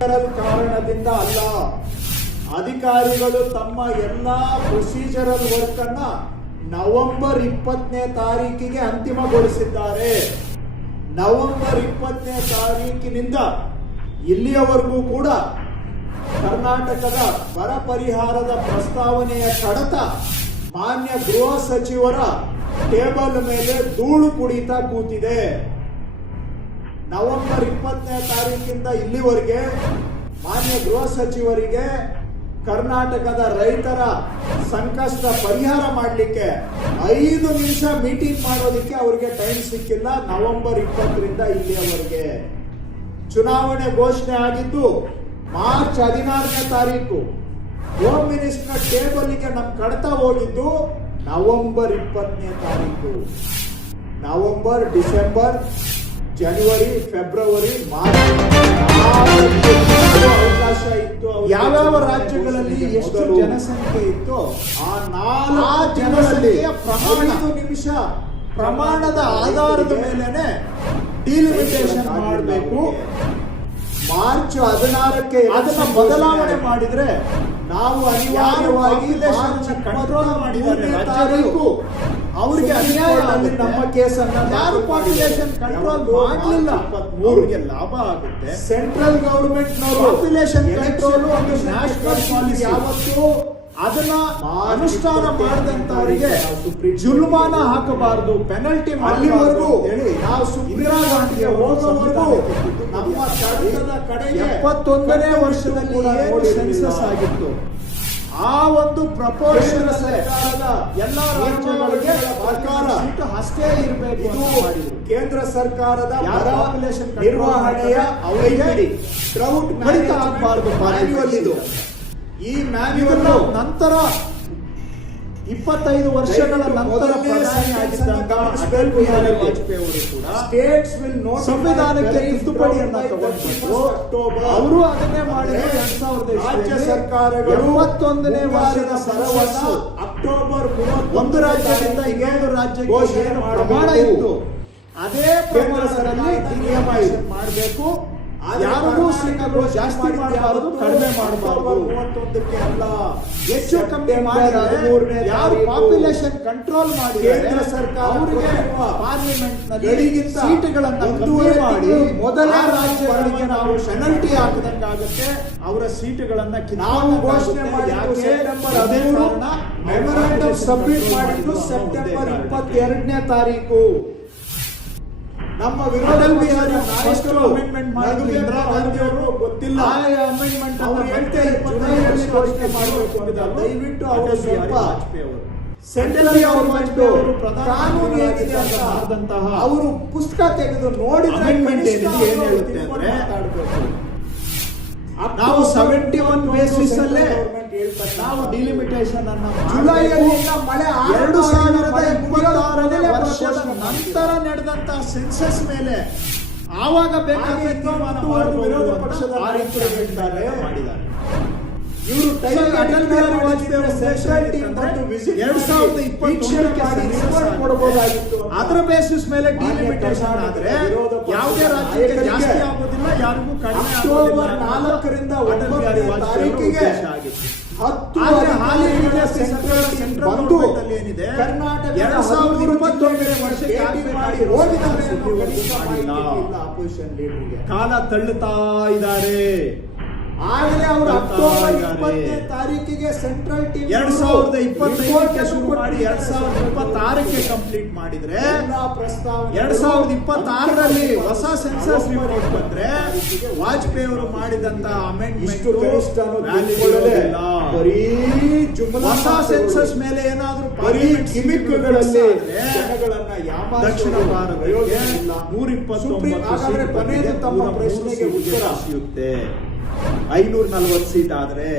ಕಾರಣದಿಂದ ಅಲ್ಲ. ಅಧಿಕಾರಿಗಳು ತಮ್ಮ ಎಲ್ಲಾ ಪ್ರೊಸೀಜರಲ್ ವರ್ಕ್ ಅನ್ನ ನವೆಂಬರ್ ಇಪ್ಪತ್ತನೇ ತಾರೀಕಿಗೆ ಅಂತಿಮಗೊಳಿಸಿದ್ದಾರೆ. ನವೆಂಬರ್ ಇಪ್ಪತ್ತನೇ ತಾರೀಕಿನಿಂದ ಇಲ್ಲಿಯವರೆಗೂ ಕೂಡ ಕರ್ನಾಟಕದ ಬರ ಪರಿಹಾರದ ಪ್ರಸ್ತಾವನೆಯ ಕಡತ ಮಾನ್ಯ ಗೃಹ ಸಚಿವರ ಟೇಬಲ್ ಮೇಲೆ ಧೂಳು ಕುಡಿತಾ ಕೂತಿದೆ. ನವೆಂಬರ್ ಇಪ್ಪತ್ತನೇ ತಾರೀಕಿಂದ ಇಲ್ಲಿವರೆಗೆ ಮಾನ್ಯ ಗೃಹ ಸಚಿವರಿಗೆ ಕರ್ನಾಟಕದ ರೈತರ ಸಂಕಷ್ಟ ಪರಿಹಾರ ಮಾಡಲಿಕ್ಕೆ ಐದು ನಿಮಿಷ ಮೀಟಿಂಗ್ ಮಾಡೋದಕ್ಕೆ ಅವರಿಗೆ ಟೈಮ್ ಸಿಕ್ಕಿಲ್ಲ. ನವೆಂಬರ್ ಇಪ್ಪತ್ತರಿಂದ ಇಲ್ಲಿಯವರೆಗೆ ಚುನಾವಣೆ ಘೋಷಣೆ ಆಗಿದ್ದು ಮಾರ್ಚ್ ಹದಿನಾರನೇ ತಾರೀಕು ಹೋಮ್ ಮಿನಿಸ್ಟರ್ ಟೇಬಲ್ಗೆ ನಮ್ಮ ಕಡತ ಹೋಗಿದ್ದು ನವೆಂಬರ್ ಇಪ್ಪತ್ತನೇ ತಾರೀಕು. ನವೆಂಬರ್, ಡಿಸೆಂಬರ್ ಜನವರಿ ಫೆಬ್ರವರಿ ಮಾರ್ಚ್ ಅವಕಾಶ ಇತ್ತು. ಯಾವ್ಯಾವ ರಾಜ್ಯಗಳಲ್ಲಿ ಎಷ್ಟು ಜನಸಂಖ್ಯೆ ಇತ್ತು ಆ ನಾಲ್ಕು ಜನರಲ್ಲಿ ಪ್ರಮಾಣದ ನಿಮಿಷ ಪ್ರಮಾಣದ ಆಧಾರದ ಮೇಲೆನೆ ಡಿಲಿಮಿಟೇಷನ್ ಮಾಡಬೇಕು ಮಾರ್ಚ್ ಹದಿನಾರಕ್ಕೆ ಅದನ್ನ ಬದಲಾವಣೆ ಮಾಡಿದ್ರೆ ನಾವು ಅನಿವಾರ್ಯವಾಗಿ ಕಂಟ್ರೋಲ್ ಮಾಡಿದ್ದಾರೆ ಅವ್ರಿಗೆ ಅವರಿಗೆ ಅನ್ಯಾಯ ನಮ್ಮ ಕೇಸನ್ನ ಯಾರು ಪಾಪ್ಯುಲೇಷನ್ ಕಂಟ್ರೋಲ್ ಮಾಡಲಿಲ್ಲ? ಮೂರಿಗೆ ಲಾಭ ಆಗುತ್ತೆ. ಸೆಂಟ್ರಲ್ ಗವರ್ಮೆಂಟ್ ಪಾಪ್ಯುಲೇಷನ್ ಕಂಟ್ರೋಲ್ ಒಂದು ನ್ಯಾಷನಲ್ ಪಾಲಿಸಿ ಯಾವತ್ತು ಅದನ್ನ ಅನುಷ್ಠಾನ ಮಾಡಿದಂತವರಿಗೆ ಜುಲ್ಮಾನ ಹಾಕಬಾರದು ಪೆನಲ್ಟಿ ಅಲ್ಲಿವರೆಗೂ ಹೇಳಿ ನಾವು ಇಂದಿರಾ ಗಾಂಧಿಗೆ ಹೋಗೋವರೆಗೂ ನಮ್ಮ ಸರ್ಕಾರದ ಕಡೆಗೆ ಇಪ್ಪತ್ತೊಂದನೇ ವರ್ಷದಲ್ಲಿ ಸೆನ್ಸಸ್ ಆಗಿತ್ತು? ಆ ಒಂದು ಪ್ರಪೋರ್ಷನ್ ಸರ್ಕಾರದ ಎಲ್ಲ ರಾಜ್ಯಗಳಿಗೆ ಸರ್ಕಾರ ಅಷ್ಟೇ ಇರಬೇಕು ಕೇಂದ್ರ ಸರ್ಕಾರದ ನಿರ್ವಹಣೆಯ ಅವರಿಗೆ ಡ್ರೌಟ್ ಕಡಿತ ಆಗಬಾರದು ಇದು ಈ ಮ್ಯಾನ್ಯುವಲ್ ನಂತರ ಇಪ್ಪತ್ತೈದು ವರ್ಷಗಳ ನಂತರ ಪ್ರಧಾನಿ ಆಗಿದ್ದಂತ ಅಟಲ್ ಬಿಹಾರಿ ವಾಜಪೇಯಿ ಅವರು ಕೂಡ ಸ್ಟೇಟ್ಸ್ ವಿಲ್ ನೋಟ್ ಸಂವಿಧಾನಕ್ಕೆ ತಿದ್ದುಪಡಿಯನ್ನ ಅವರು ಅದನ್ನೇ ಮಾಡಿದ್ರು ಎರಡ್ ಸಾವಿರದ ರಾಜ್ಯ ಸರ್ಕಾರಗಳು ಎಪ್ಪತ್ತೊಂದನೇ ವಾರದ ಸರವನ್ನು ಅಕ್ಟೋಬರ್ ಒಂದು ರಾಜ್ಯದಿಂದ ಇನ್ನೊಂದು ರಾಜ್ಯಕ್ಕೆ. ಪ್ರಮಾಣ ಇತ್ತು. ಅದೇ ಪ್ರಮಾಣದಲ್ಲಿ ಮಾಡಬೇಕು. ಯಾರಿಗೂ ಸಿಕ್ಕಲು ಜಾಸ್ತಿ ಮಾಡಬಾರದು ಕಡಿಮೆ ಮಾಡಬಾರದು ಮೂವತ್ತೊಂದಕ್ಕೆ ಅಲ್ಲ. ಹೆಚ್ಚು ಕಮ್ಮಿ ಮಾಡಿದ್ರೆ ಯಾರು ಪಾಪ್ಯುಲೇಷನ್ ಕಂಟ್ರೋಲ್ ಮಾಡಿ ಕೇಂದ್ರ ಸರ್ಕಾರ ಅವರಿಗೆ ಪಾರ್ಲಿಮೆಂಟ್ನಲ್ಲಿ ಗಡಿಗಿಂತ ಸೀಟುಗಳನ್ನ ಕಮ್ಮಿ ಮಾಡಿ ಮೊದಲ ರಾಜ್ಯಗಳಿಗೆ ನಾವು ಪೆನಲ್ಟಿ ಹಾಕದಂಗಾಗುತ್ತೆ ಅವರ ಸೀಟುಗಳನ್ನ ನಾವು ಘೋಷಣೆ ಮಾಡಿ ಸೆಪ್ಟೆಂಬರ್ ಮೆಮೊರಾಂಡಮ್ ಸಬ್ಮಿಟ್ ಮಾಡಿದ್ದು ಸೆಪ್ಟೆಂಬರ್ ಇಪ್ಪತ್ತೆರಡನೇ ತಾರೀಕು. ನಮ್ಮ ವಿರೋಧ ನಾಯಕರು ಇಂದಿರಾ ಗಾಂಧಿ ಅವರು ಗೊತ್ತಿಲ್ಲ. ಅಮೆಂಡ್ಮೆಂಟ್ ವರ್ಷ ಹೇಳ್ತಾರೆ ಜುಲೈಯಲ್ಲಿ ಘೋಷಣೆ ಮಾಡಬೇಕು ಅಂತ ದಯವಿಟ್ಟು ಅವರು ಸ್ವಲ್ಪ ಸೆಂಟ್ರಲ್ ಗವರ್ಮೆಂಟ್ ಕಾನೂನು ಏನಿದೆ ಅಂತ ಆದಂತಹ ಅವರು ಪುಸ್ತಕ ತೆಗೆದು ನೋಡಿ ಅಮೆಂಡ್ಮೆಂಟ್ ಏನಿದೆ, ಏನು ಅವರು ಹೇಳುತ್ತೆ ಅಂದ್ರೆ ನಾವು ಸೆವೆಂಟಿ ಒನ್ ಬೇಸಿಸ್ ಅಲ್ಲೇ ನಾವು ಡಿಲಿಮಿಟೇಷನ್ ಅನ್ನ ಜುಲೈ ಮಳೆ ಎರಡು ಸಾವಿರದ ನಂತರ ನಡೆದಂತ ಸೆನ್ಸಸ್ ಮೇಲೆ ಆವಾಗ ವಿರೋಧ ಪಕ್ಷದ ಆ ರೀತಿ. ಮಾಡಿದ್ದಾರೆ. ಇವರು ಅಟಲ್ ಬಿಹಾರಿ ವಾಜಪೇಯಿ ವಿಸಿಟ್ ಎರಡ್ ಸಾವಿರದ ಕೊಡಬಹುದಾಗಿತ್ತು. ಅದರ ಬೇಸಿಸ್ ಮೇಲೆ ಡಿಲಿಮಿಟೇಷನ್ ಆದ್ರೆ ಯಾವುದೇ ರಾಜ್ಯಕ್ಕೆ ಜಾಸ್ತಿ ಆಗೋದಿಲ್ಲ ಯಾರಿಗೂ ಕಡಿಮೆ ಅಕ್ಟೋಬರ್ ನಾಲ್ಕರಿಂದ ಒಟ್ಟಿಗೆ ಒಂಬತ್ತನೇ ತಾರೀಕಿಗೆ ಹತ್ತು ಬಂದು ಏನಿದೆ ಎರಡ್ ಸಾವಿರದ ಇಪ್ಪತ್ತೊಂದನೇ ವರ್ಷಕ್ಕೆ ಹೋಗಿದ್ದಾರೆ. ಕಾಲ ತಳ್ಳುತ್ತಾ ಇದ್ದಾರೆ. ಆಗಲೇ ಅವರು ಅಕ್ಟೋಬರ್. ಇಪ್ಪತ್ತನೇ ತಾರೀಕಿಗೆ ಸೆಂಟ್ರಲ್ ಟೀಮ್ ಎರಡ್ ಸಾವಿರದ ಇಪ್ಪತ್ತೈದಕ್ಕೆ ಶುರು ಮಾಡಿ ಎರಡ್ ಸಾವಿರದ ಇಪ್ಪತ್ತಾರಕ್ಕೆ ಕಂಪ್ಲೀಟ್ ಮಾಡಿದ್ರೆ ಎರಡ್ ಸಾವಿರದ ಇಪ್ಪತ್ತಾರರಲ್ಲಿ ಹೊಸ ಸೆನ್ಸಸ್ ರಿಪೋರ್ಟ್ ಬಂದ್ರೆ ವಾಜಪೇಯಿ ಅವರು ಮಾಡಿದಂತ ಅಮೆಂಡ್ಮೆಂಟ್ ಬರೀ ಹೊಸ ಸೆನ್ಸಸ್ ಮೇಲೆ ಏನಾದರೂ ಬರೀ ಗಿಮಿಕ್ಗಳಲ್ಲಿ ಜನಗಳನ್ನ ಯಾಮಾರಿಸೋದು ದಕ್ಷಿಣ ಭಾರತ. ನೂರ ಸುಪ್ರೀಂ- ಆಗಾದ್ರೆ ಕೊನೆಯದು ತಮ್ಮ ಪ್ರಶ್ನೆಗೆ ಉತ್ತರ. ಸಿಗುತ್ತೆ. ಐನೂರ ನಲ್ವತ್ತು ಸೀಟ್ ಆದ್ರೆ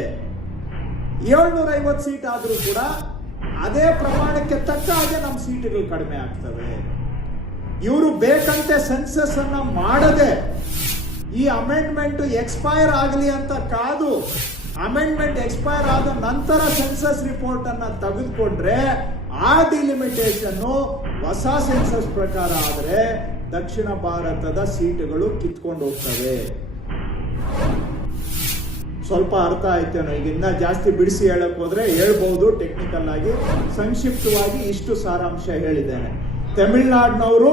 ಏಳ್ನೂರ ಐವತ್ತು ಸೀಟ್ ಆದರೂ ಕೂಡ ಅದೇ ಪ್ರಮಾಣಕ್ಕೆ ತಕ್ಕ ಹಾಗೆ ನಮ್ಮ ಸೀಟುಗಳು ಕಡಿಮೆ ಆಗ್ತವೆ. ಇವರು ಬೇಕಂತೆ ಸೆನ್ಸಸ್ ಅನ್ನ ಮಾಡದೆ ಈ ಅಮೆಂಡ್ಮೆಂಟ್ ಎಕ್ಸ್ಪೈರ್ ಆಗಲಿ ಅಂತ ಕಾದು ಅಮೆಂಡ್ಮೆಂಟ್ ಎಕ್ಸ್ಪೈರ್ ಆದ ನಂತರ ಸೆನ್ಸಸ್ ರಿಪೋರ್ಟ್ ಅನ್ನ ತೆಗೆದುಕೊಂಡ್ರೆ ಆ ಡಿಲಿಮಿಟೇಷನ್ ಹೊಸ ಸೆನ್ಸಸ್ ಪ್ರಕಾರ ಆದರೆ ದಕ್ಷಿಣ ಭಾರತದ ಸೀಟುಗಳು ಕಿತ್ಕೊಂಡು ಹೋಗ್ತವೆ. ಸ್ವಲ್ಪ ಅರ್ಥ ಆಯ್ತೇನೋ ಈಗ ಇನ್ನ ಜಾಸ್ತಿ ಬಿಡಿಸಿ ಹೇಳಕ್ ಹೋದ್ರೆ ಹೇಳ್ಬಹುದು ಟೆಕ್ನಿಕಲ್ ಆಗಿ. ಸಂಕ್ಷಿಪ್ತವಾಗಿ ಇಷ್ಟು ಸಾರಾಂಶ ಹೇಳಿದ್ದೇನೆ. ತಮಿಳ್ನಾಡಿನವರು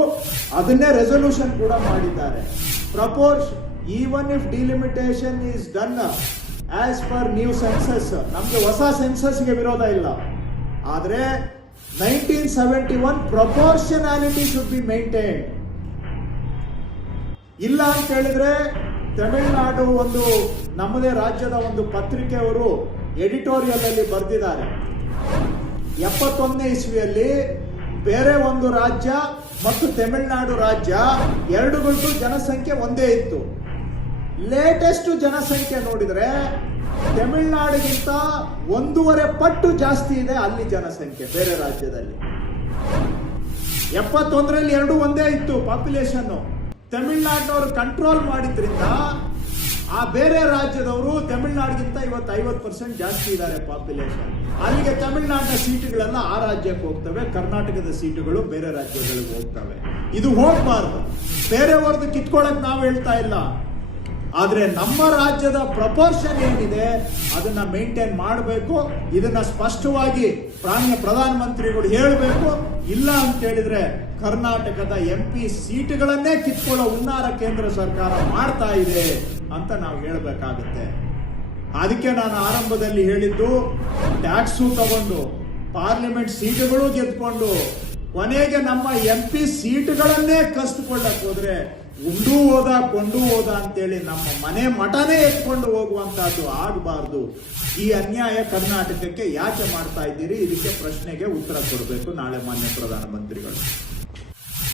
ಅದನ್ನೇ ರೆಸೊಲ್ಯೂಷನ್ ಕೂಡ ಮಾಡಿದ್ದಾರೆ. Proposes even if delimitation is done as per new census ನಮಗೆ ಹೊಸ ಸೆನ್ಸಸ್ಗೆ ವಿರೋಧ ಇಲ್ಲ. ಆದರೆ nineteen seventy one proportionality should be maintain ಇಲ್ಲ ಅಂತ ಹೇಳಿದ್ರೆ ತಮಿಳುನಾಡು ಒಂದು ನಮ್ಮದೇ ರಾಜ್ಯದ ಒಂದು ಪತ್ರಿಕೆಯವರು ಎಡಿಟೋರಿಯಲ್ ಅಲ್ಲಿ ಬರೆದಿದ್ದಾರೆ. ಎಪ್ಪತ್ತೊಂದನೇ ಇಸ್ವಿಯಲ್ಲಿ ಬೇರೆ ಒಂದು ರಾಜ್ಯ ಮತ್ತು ತಮಿಳುನಾಡು ರಾಜ್ಯ ಎರಡುಗಳದ್ದು ಜನಸಂಖ್ಯೆ ಒಂದೇ ಇತ್ತು. ಲೇಟೆಸ್ಟ್ ಜನಸಂಖ್ಯೆ ನೋಡಿದ್ರೆ ತಮಿಳುನಾಡಿಗಿಂತ ಒಂದೂವರೆ ಪಟ್ಟು ಜಾಸ್ತಿ ಇದೆ ಅಲ್ಲಿ ಜನಸಂಖ್ಯೆ ಬೇರೆ ರಾಜ್ಯದಲ್ಲಿ. ಎಪ್ಪತ್ತೊಂದರಲ್ಲಿ ಎರಡು ಒಂದೇ ಇತ್ತು ಪಾಪ್ಯುಲೇಷನ್ ತಮಿಳ್ನಾಡಿನವರು ಕಂಟ್ರೋಲ್ ಮಾಡಿದ್ರಿಂದ ಆ ಬೇರೆ ರಾಜ್ಯದವರು ತಮಿಳ್ನಾಡಿಗಿಂತ ಇವತ್ತು ಐವತ್ತು ಪರ್ಸೆಂಟ್ ಜಾಸ್ತಿ ಇದ್ದಾರೆ ಪಾಪ್ಯುಲೇಷನ್ ಅಲ್ಲಿಗೆ ತಮಿಳ್ನಾಡಿನ ಸೀಟುಗಳೆಲ್ಲ ಆ ರಾಜ್ಯಕ್ಕೆ ಹೋಗ್ತವೆ, ಕರ್ನಾಟಕದ ಸೀಟುಗಳು ಬೇರೆ ರಾಜ್ಯಗಳಿಗೆ ಹೋಗ್ತವೆ. ಇದು ಹೋಗ್ಬಾರ್ದು. ಬೇರೆಯವ್ರದ್ದು ಕಿತ್ಕೊಳಕ್ ನಾವು ಹೇಳ್ತಾ ಇಲ್ಲ. ಆದ್ರೆ ನಮ್ಮ ರಾಜ್ಯದ ಪ್ರಪೋರ್ಷನ್ ಏನಿದೆ, ಅದನ್ನ ಮೇಂಟೈನ್ ಮಾಡಬೇಕು, ಇದನ್ನ ಸ್ಪಷ್ಟವಾಗಿ ಪ್ರಾಣಿಯ ಪ್ರಧಾನಮಂತ್ರಿಗಳು ಹೇಳಬೇಕು. ಇಲ್ಲ ಅಂತ ಹೇಳಿದ್ರೆ ಕರ್ನಾಟಕದ ಎಂ ಪಿ ಸೀಟ್ಗಳನ್ನೇ ಕಿತ್ಕೊಳ್ಳೋ ಉನ್ನಾರ ಕೇಂದ್ರ ಸರ್ಕಾರ ಮಾಡ್ತಾ ಇದೆ ಅಂತ ನಾವು ಹೇಳಬೇಕಾಗುತ್ತೆ. ಅದಕ್ಕೆ ನಾನು ಆರಂಭದಲ್ಲಿ ಹೇಳಿದ್ದು, ಟ್ಯಾಕ್ಸು ತಗೊಂಡು, ಪಾರ್ಲಿಮೆಂಟ್ ಸೀಟುಗಳು ಗೆದ್ಕೊಂಡು ಕೊನೆಗೆ ನಮ್ಮ ಎಂ ಪಿ ಸೀಟ್ಗಳನ್ನೇ ಕಸ್ದುಕೊಳ್ಳಕ್ ಹೋದ್ರೆ ಉಂಡು ಹೋದ, ಕೊಂಡು ಹೋದ ಅಂತೇಳಿ ನಮ್ಮ ಮನೆ ಮಠನೇ ಎತ್ಕೊಂಡು ಹೋಗುವಂತಹದ್ದು ಆಗಬಾರ್ದು. ಈ ಅನ್ಯಾಯ ಕರ್ನಾಟಕಕ್ಕೆ ಯಾಕೆ ಮಾಡ್ತಾ ಇದ್ದೀರಿ? ಇದಕ್ಕೆ ಪ್ರಶ್ನೆಗೆ ಉತ್ತರ ಕೊಡಬೇಕು ನಾಳೆ ಮಾನ್ಯ ಪ್ರಧಾನಮಂತ್ರಿಗಳು